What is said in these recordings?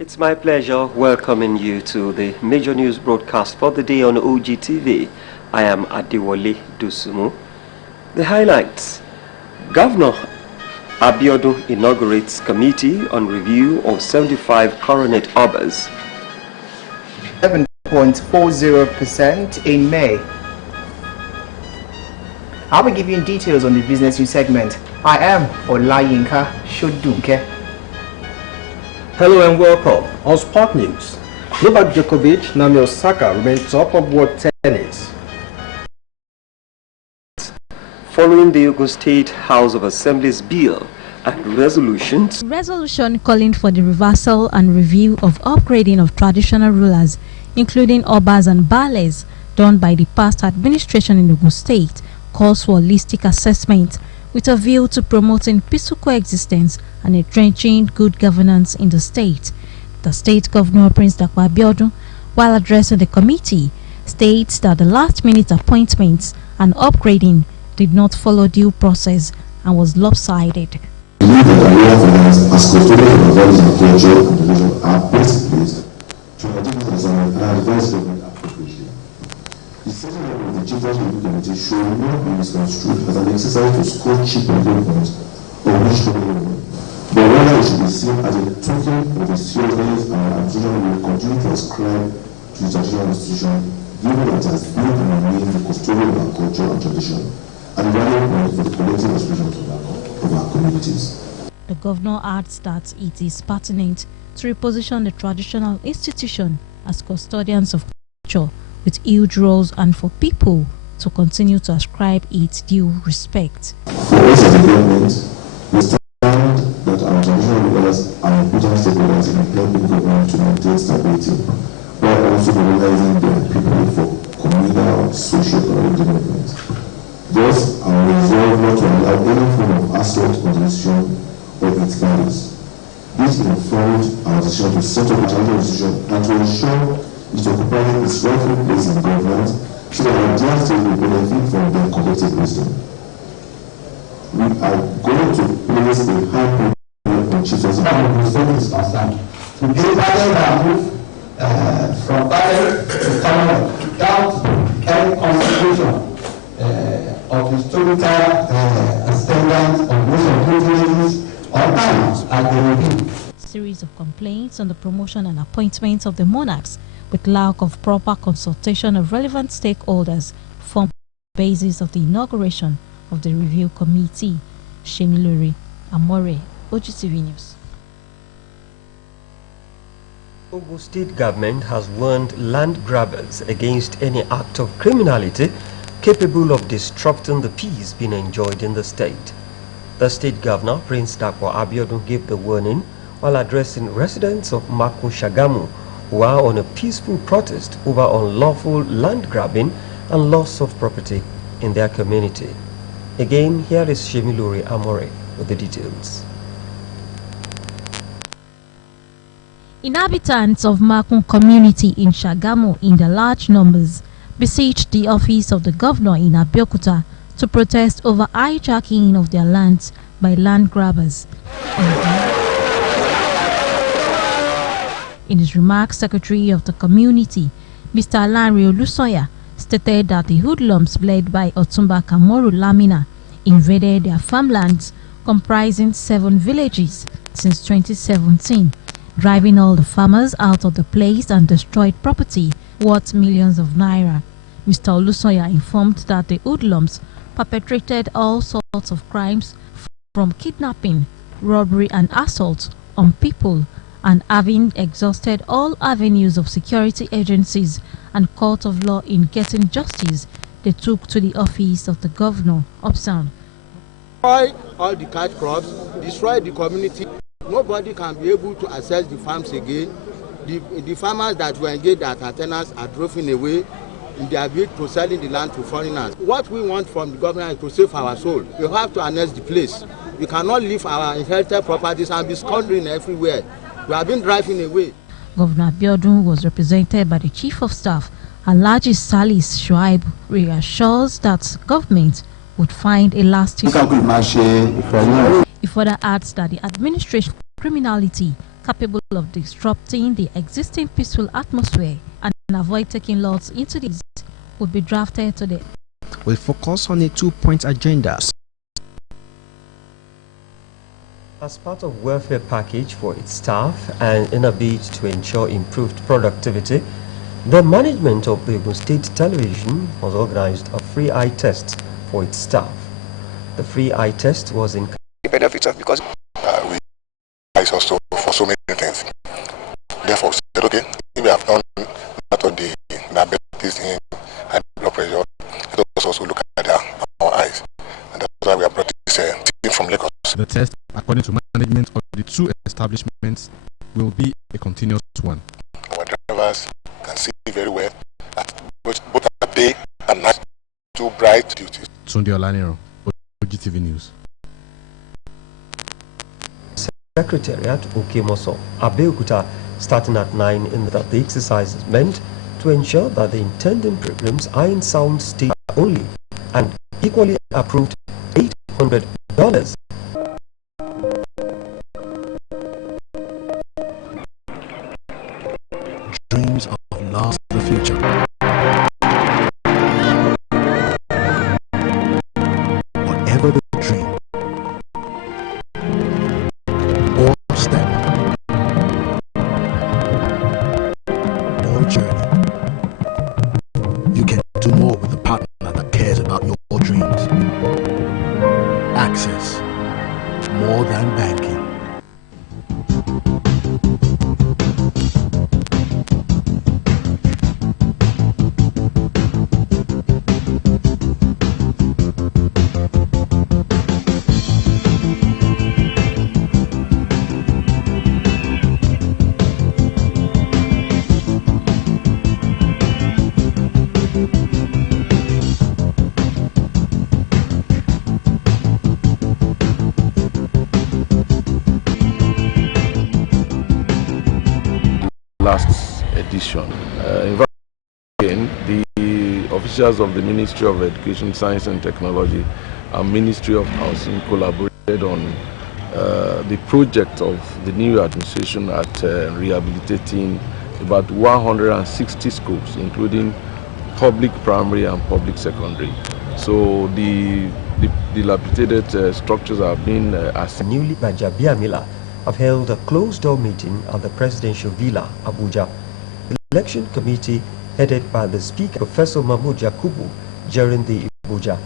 It's my pleasure welcoming you to the major news broadcast for the day on Ogtv. I am Adewale Dusumu. The highlights. Governor Abiodun inaugurates committee on review of 75 coronet obas. 7.40% in May. I'll be giving you details on the business news segment. I am Olayinka Shodunke. Hello and welcome. On Sport News, Novak Djokovic, Naomi Osaka remain top of world tennis. Following the Ogun State House of Assembly's bill and resolutions. Resolution calling for the reversal and review of upgrading of traditional rulers, including Obas and Bales, done by the past administration in Ogun State, calls for holistic assessment with a view to promoting peaceful coexistence and entrenching good governance in the state. The state governor, Prince Dakwa Abiodun, while addressing the committee, states that the last-minute appointments and upgrading did not follow due process and was lopsided. I believe that our finance as custodians of values and culture and religion are best placed to undertake this assignment and advise government appropriately. The setting up of the Chieftain's Review Committee should not be misconstrued as an exercise to score cheap development or wish government, but rather it should be seen as a token of the seriousness and administration will continue to ascribe to the traditional institution, given that it has been and remains the custodian of our culture and tradition, and the value point for the collective aspirations of our communities. The governor adds that it is pertinent to reposition the traditional institution as custodians of culture with huge roles and for people to continue to ascribe it due respect. For us as a government, we stand that our traditional rulers are important stakeholders in helping government to maintain stability, while also mobilizing their people for communal, social, and development. Thus, our resolve not to allow any form of assault on the institution or its values. This informed our decision to set up a traditional institution and to ensure it occupies its rightful place in government so that our dear state will benefit from their collective wisdom. We are going to place a high priority on chiefs of the state is concerned. Today, Biden can move from Biden to Commonwealth without any consideration of historical standards of most of those ladies or times as they review. Series of complaints on the promotion and appointments of the monarchs with lack of proper consultation of relevant stakeholders form the basis of the inauguration of the review committee. Shemilori Amore, Ogtv News. Ogun State government has warned land grabbers against any act of criminality capable of disrupting the peace being enjoyed in the state. The state governor, Prince Dakwa Abiodun, gave the warning while addressing residents of Mako Shagamu who are on a peaceful protest over unlawful land grabbing and loss of property in their community. Again, here is Shemilori Amore with the details. Inhabitants of Makun community in Shagamu in the large numbers besieged the office of the governor in Abeokuta to protest over hijacking of their lands by land grabbers. In his remarks, Secretary of the Community, Mr. Lanre Olusoya, stated that the hoodlums led by Otumba Kamoru Lamina invaded their farmlands comprising 7 villages since 2017, driving all the farmers out of the place and destroyed property worth millions of naira. Mr. Olusoya informed that the hoodlums perpetrated all sorts of crimes from kidnapping, robbery and assault on people, and having exhausted all avenues of security agencies and court of law in getting justice, they took to the office of the governor. Upsound. Destroy all the cash crops, destroy the community. Nobody can be able to access the farms again. The farmers that were engaged as tenants are driven away in their bid to selling the land to foreigners. What we want from the government is to save our soul. We have to annex the place. We cannot leave our inherited properties and be squandering everywhere. We have been driving away. Governor Abiodun was represented by the Chief of Staff, Alhaji Salis Shuaib, reassures that government would find a lasting. He further adds that the administration of criminality capable of disrupting the existing peaceful atmosphere and avoid taking lots into these would be drafted today. Will focus on a 2-point agenda. As part of welfare package for its staff and in a bid to ensure improved productivity, the management of the Ogun State Television has organized a free eye test for its staff. The free eye test was in benefits of because we eyes also for so many things. Therefore, we said, okay, if we have done that of the diabetes in high blood pressure, let us also look at our eyes. And that's why we have brought this team from Lagos. The test, according to management of the two establishments, will be a continuous one. Our drivers can see very well at both at day and night, two bright duties. Tunde Olaniro, Ogtv News. Secretariat Okemoso, Abeokuta, starting at 9 in the exercise is meant to ensure that the intending programs are in sound state only and equally approved $800. Dreams of last the future. Whatever the dream or step or journey, you can do more with a partner that cares about your dreams. Access, more than banking. Last edition. In fact, again, the officials of the Ministry of Education, Science and Technology and Ministry of Housing collaborated on the project of the new administration at rehabilitating about 160 schools, including public primary and public secondary. So the dilapidated structures have been Newly Bajabiamila have held a closed-door meeting at the Presidential Villa, Abuja. The election committee, headed by the Speaker, Professor Mahmoud Yakubu, during the Abuja.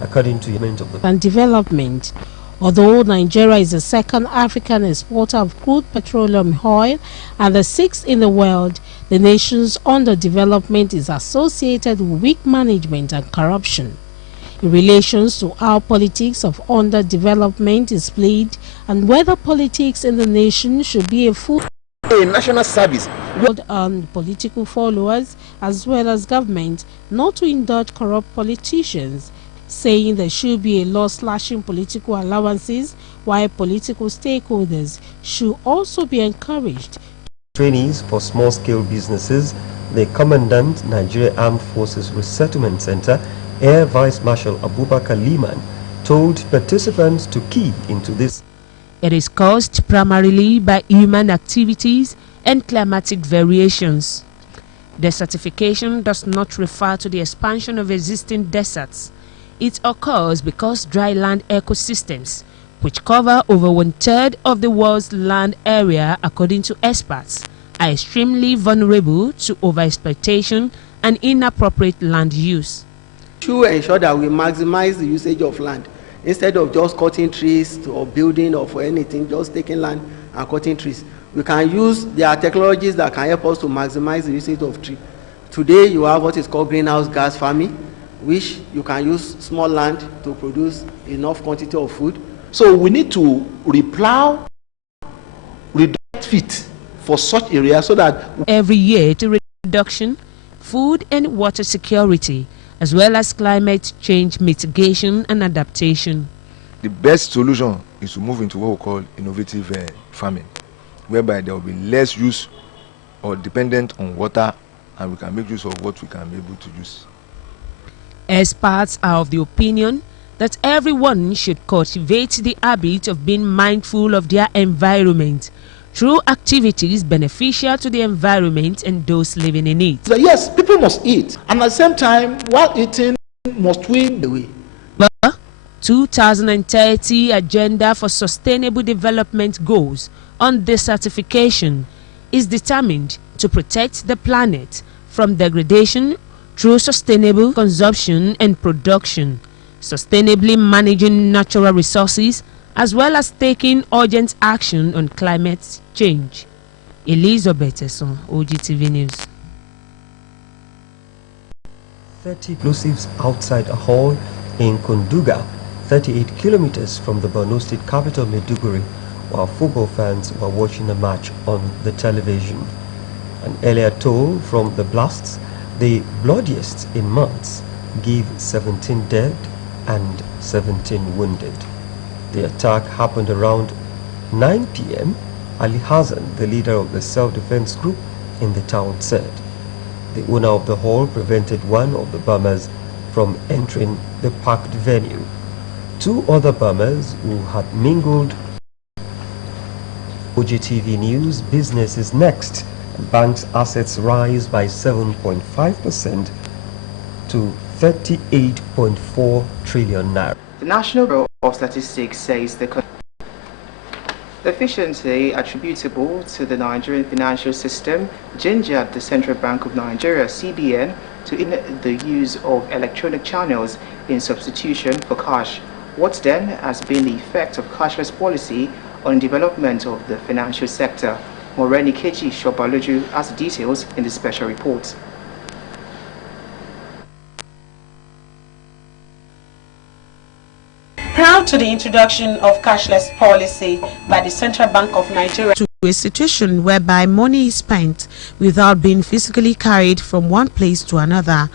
According to the of the and development, although Nigeria is the second African exporter of crude petroleum oil and the sixth in the world, the nation's underdevelopment is associated with weak management and corruption. In relation to how politics of underdevelopment is played and whether politics in the nation should be a full national service on political followers as well as government not to indulge corrupt politicians, saying there should be a law slashing political allowances while political stakeholders should also be encouraged. Trainees for small-scale businesses, the Commandant, Nigeria Armed Forces Resettlement Center, Air Vice Marshal Abubakar Liman, told participants to key into this. It is caused primarily by human activities and climatic variations. Desertification does not refer to the expansion of existing deserts. It occurs because dry land ecosystems, which cover over 1/3 of the world's land area according to experts, are extremely vulnerable to overexploitation and inappropriate land use. To ensure that we maximize the usage of land instead of just cutting trees or building or for anything, just taking land and cutting trees. We can use, there are technologies that can help us to maximize the usage of tree. Today you have what is called greenhouse gas farming, which you can use small land to produce enough quantity of food. So we need to replow, redirect fit for such areas so that every year to reduction, food and water security, as well as climate change mitigation and adaptation. The best solution is to move into what we call innovative farming, whereby there will be less use or dependent on water, and we can make use of what we can be able to use. Experts are of the opinion that everyone should cultivate the habit of being mindful of their environment through activities beneficial to the environment and those living in it. So yes, people must eat, and at the same time, while eating, must we away. The 2030 Agenda for Sustainable Development Goals on desertification is determined to protect the planet from degradation through sustainable consumption and production, sustainably managing natural resources, as well as taking urgent action on climate change. Elizabeth Esson, Ogtv News. 30 explosives outside a hall in Kunduga, 38 kilometers from the Borno State capital Maiduguri, while football fans were watching the match on the television. An earlier toll from the blasts, the bloodiest in months, gave 17 dead and 17 wounded. The attack happened around 9 p.m. Ali Hassan, the leader of the self-defense group in the town, said. The owner of the hall prevented one of the bombers from entering the packed venue. Two other bombers who had mingled. Ogtv News, business is next. Banks' assets rise by 7.5% to 38.4 trillion naira. The National Bureau of Statistics says the efficiency attributable to the Nigerian financial system gingered the Central Bank of Nigeria, CBN, to in the use of electronic channels in substitution for cash. What then has been the effect of cashless policy on development of the financial sector? Moreni Keji Shobaloju has details in the special report. Prior to the introduction of cashless policy by the Central Bank of Nigeria, to a situation whereby money is spent without being physically carried from one place to another.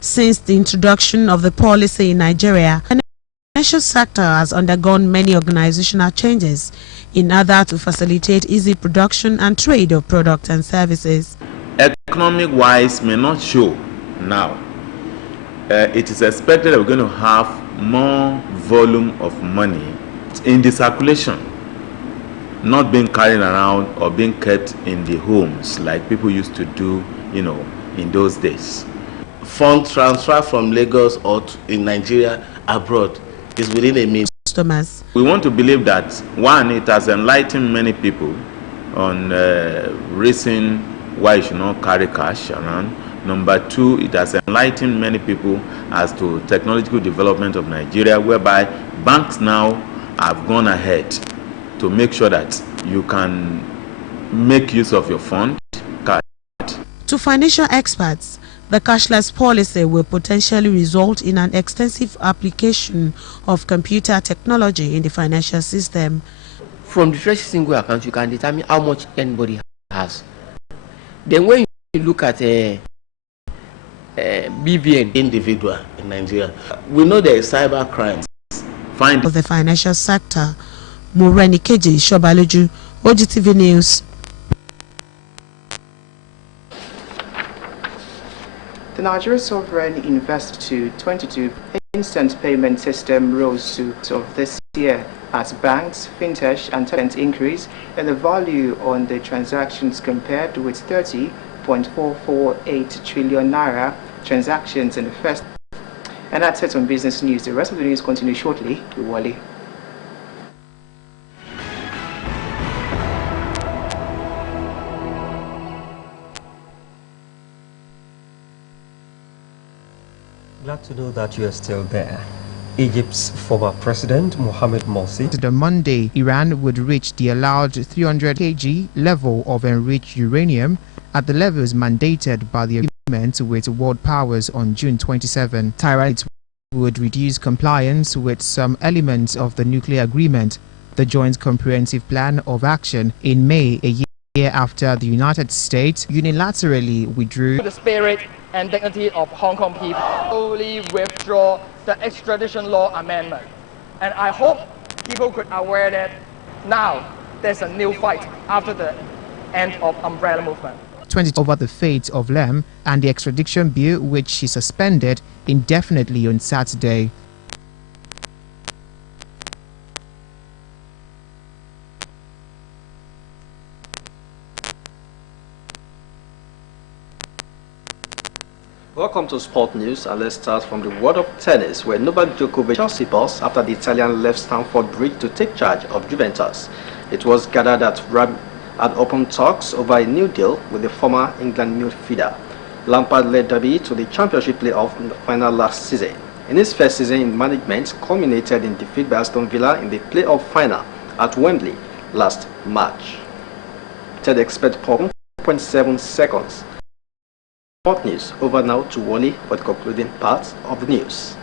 Since the introduction of the policy in Nigeria, the financial sector has undergone many organizational changes in order to facilitate easy production and trade of products and services. Economic-wise may not show now. It is expected that we're going to have more volume of money in the circulation, not being carried around or being kept in the homes like people used to do, in those days. Fund transfer from Lagos or in Nigeria abroad is within a means. Customers. We want to believe that, one, it has enlightened many people on reason why you should not carry cash around. Number two, it has enlightened many people as to technological development of Nigeria, whereby banks now have gone ahead to make sure that you can make use of your fund card. To financial experts, the cashless policy will potentially result in an extensive application of computer technology in the financial system. From the first single account, you can determine how much anybody has. Then when you look at BVN individual in Nigeria, we know there is cyber crimes. Of the financial sector. Moreni Keji Shobaloju, Ogtv News. The Nigeria Sovereign Investor 22 instant payment system rose to of this year as banks, fintech and talent increase in the value on the transactions compared with 30.448 trillion naira transactions in the first. And that's it on business news. The rest of the news continues shortly with Wally. Glad to know that you are still there. Egypt's former president, Mohamed Morsi. On Monday, Iran would reach the allowed 300 kg level of enriched uranium at the levels mandated by the agreement with world powers on June 27. Tehran would reduce compliance with some elements of the nuclear agreement, the Joint Comprehensive Plan of Action, in May, a year after the United States unilaterally withdrew. The spirit and dignity of Hong Kong people fully withdraw the extradition law amendment. And I hope people could aware that now there's a new fight after the end of umbrella movement. Over the fate of Lem and the extradition bill, which she suspended indefinitely on Saturday. Welcome to Sport News, and let's start from the world of tennis, where Novak Djokovic Chelsea boss after the Italian left Stamford Bridge to take charge of Juventus. It was gathered that Rab had opened talks over a new deal with the former England midfielder. Lampard led Derby to the Championship playoff final last season. In his first season in management, culminated in defeat by Aston Villa in the playoff final at Wembley last March. Ted expert 4.7 seconds. Sport News over now to Wally for the concluding part of the news.